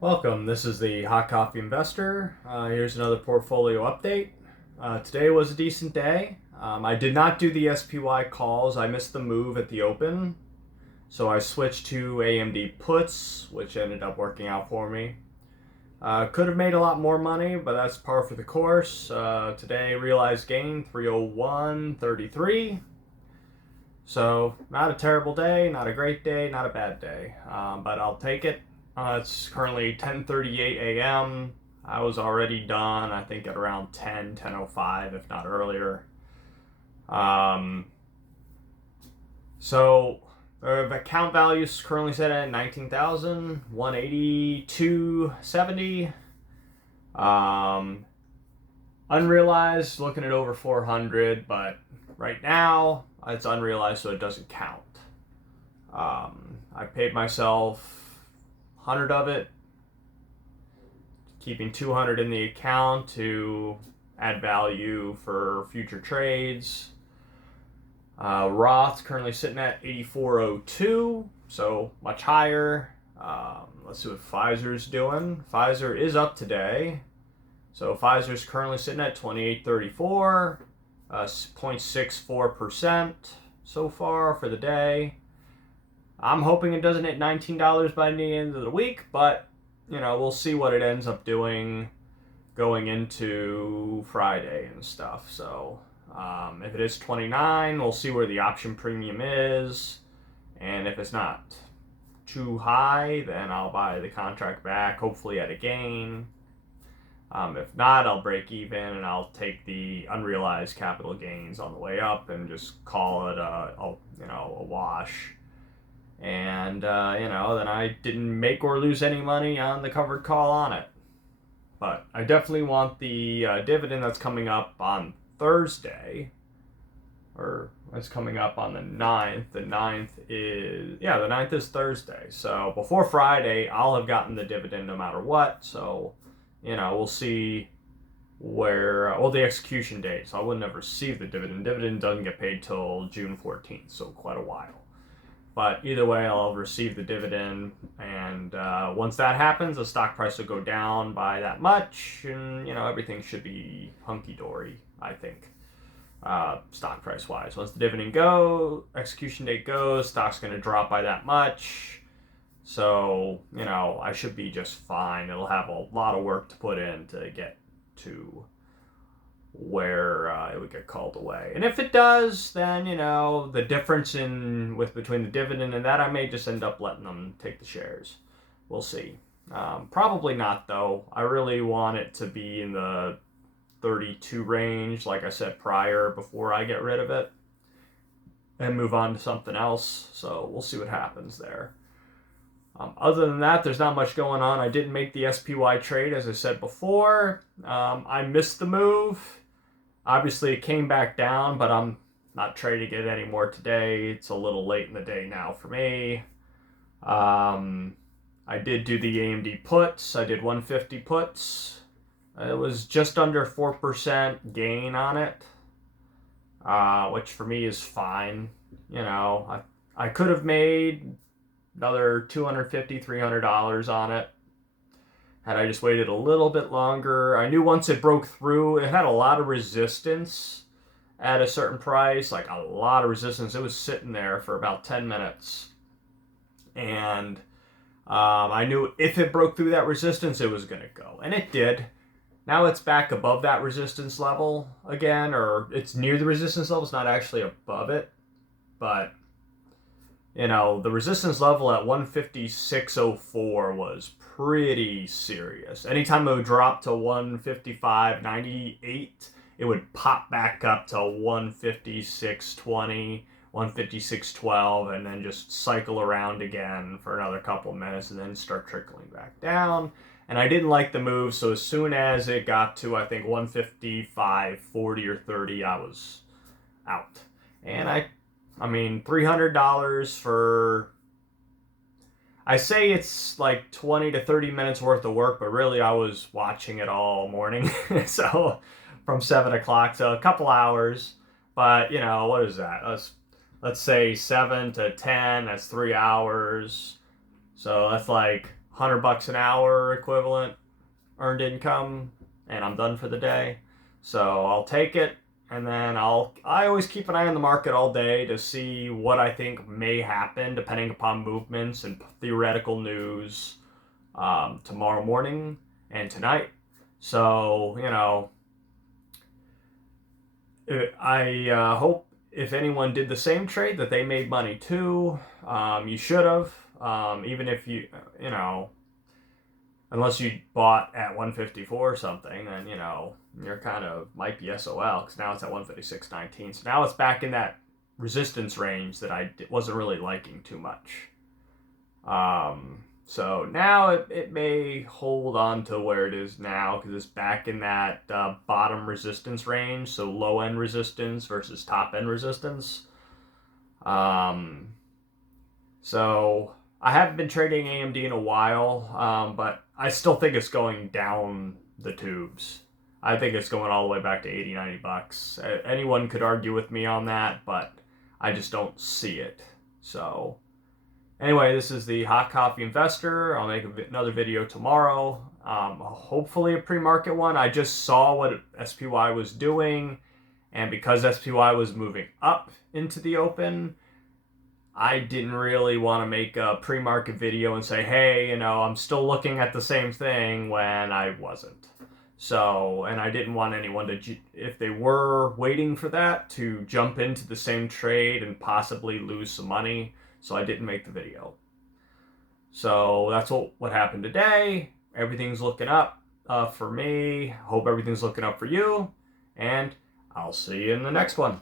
Welcome. This is the Hot Coffee Investor. Here's another portfolio update. Today was a decent day. I did not do the SPY calls. I missed the move at the open. So I switched to AMD puts, which ended up working out for me. Could have made a lot more money, but that's par for the course. Today, realized gain 301.33. So, not a terrible day, not a great day, not a bad day. But I'll take it. It's currently 10:38 a.m. I was already done, I think, at around 10:05, if not earlier. Um, so the account value is currently set at 19,182.70. Um, Unrealized, looking at over 400, but right now it's unrealized, so it doesn't count. I paid myself 100 of it, keeping 200 in the account to add value for future trades. Roth currently sitting at 84.02, so much higher. Let's see what Pfizer's doing. Pfizer is up today. So Pfizer's currently sitting at 28.34, 0.64% so far for the day. I'm hoping it doesn't hit $19 by the end of the week, but we'll see what it ends up doing going into Friday and stuff. So if it is 29, we'll see where the option premium is, and if it's not too high, then I'll buy the contract back, hopefully at a gain. If not, I'll break even and I'll take the unrealized capital gains on the way up and just call it a wash. And then I didn't make or lose any money on the covered call on it. But I definitely want the dividend that's coming up on Thursday, or it's coming up on the 9th. The 9th is Thursday. So before Friday, I'll have gotten the dividend no matter what. So, we'll see the execution date. So I wouldn't have received the dividend. Dividend doesn't get paid till June 14th, so quite a while. But either way, I'll receive the dividend, and once that happens, the stock price will go down by that much, and everything should be hunky dory, I think, stock price wise. Once the dividend execution date goes, stock's going to drop by that much, so I should be just fine. It'll have a lot of work to put in to get to where it would get called away. And if it does, then the difference between the dividend and that, I may just end up letting them take the shares. We'll see. Probably not, though. I really want it to be in the 32 range, like I said prior, before I get rid of it and move on to something else. So we'll see what happens there. Other than that, there's not much going on. I didn't make the SPY trade, as I said before. I missed the move. Obviously, it came back down, but I'm not trading it anymore today. It's a little late in the day now for me. I did do the AMD puts. I did 150 puts. It was just under 4% gain on it, which for me is fine. I could have made another $250, $300 on it had I just waited a little bit longer. I knew once it broke through, it had a lot of resistance at a certain price, like a lot of resistance. It was sitting there for about 10 minutes. And I knew if it broke through that resistance, it was going to go. And it did. Now it's back above that resistance level again, or it's near the resistance level. It's not actually above it. But the resistance level at 156.04 was pretty serious. Anytime it would drop to 155.98, it would pop back up to 156.20, 156.12, and then just cycle around again for another couple minutes and then start trickling back down. And I didn't like the move, so as soon as it got to, I think, 155.40 or 30, I was out. And I mean, $300 for, I say it's like 20 to 30 minutes worth of work, but really I was watching it all morning. So from 7 o'clock to a couple hours. But, what is that? Let's say 7 to 10, that's 3 hours. So that's like $100 an hour equivalent earned income, and I'm done for the day. So I'll take it, and then I always keep an eye on the market all day to see what I think may happen depending upon movements and theoretical news tomorrow morning and tonight. So, I hope if anyone did the same trade that they made money too. You should have, even if unless you bought at 154 or something, then you're kind of might be SOL because now it's at 156.19. So now it's back in that resistance range that I wasn't really liking too much. So now it may hold on to where it is now because it's back in that bottom resistance range, so low end resistance versus top end resistance. So I haven't been trading AMD in a while, but I still think it's going down the tubes. I think it's going all the way back to $80-$90. Anyone could argue with me on that, but I just don't see it. So anyway, this is the Hot Coffee Investor. I'll make another video tomorrow. Hopefully a pre-market one. I just saw what SPY was doing, and because SPY was moving up into the open, I didn't really want to make a pre-market video and say, hey, I'm still looking at the same thing when I wasn't. So, and I didn't want anyone to, if they were waiting for that, to jump into the same trade and possibly lose some money. So I didn't make the video. So that's what happened today. Everything's looking up for me. Hope everything's looking up for you. And I'll see you in the next one.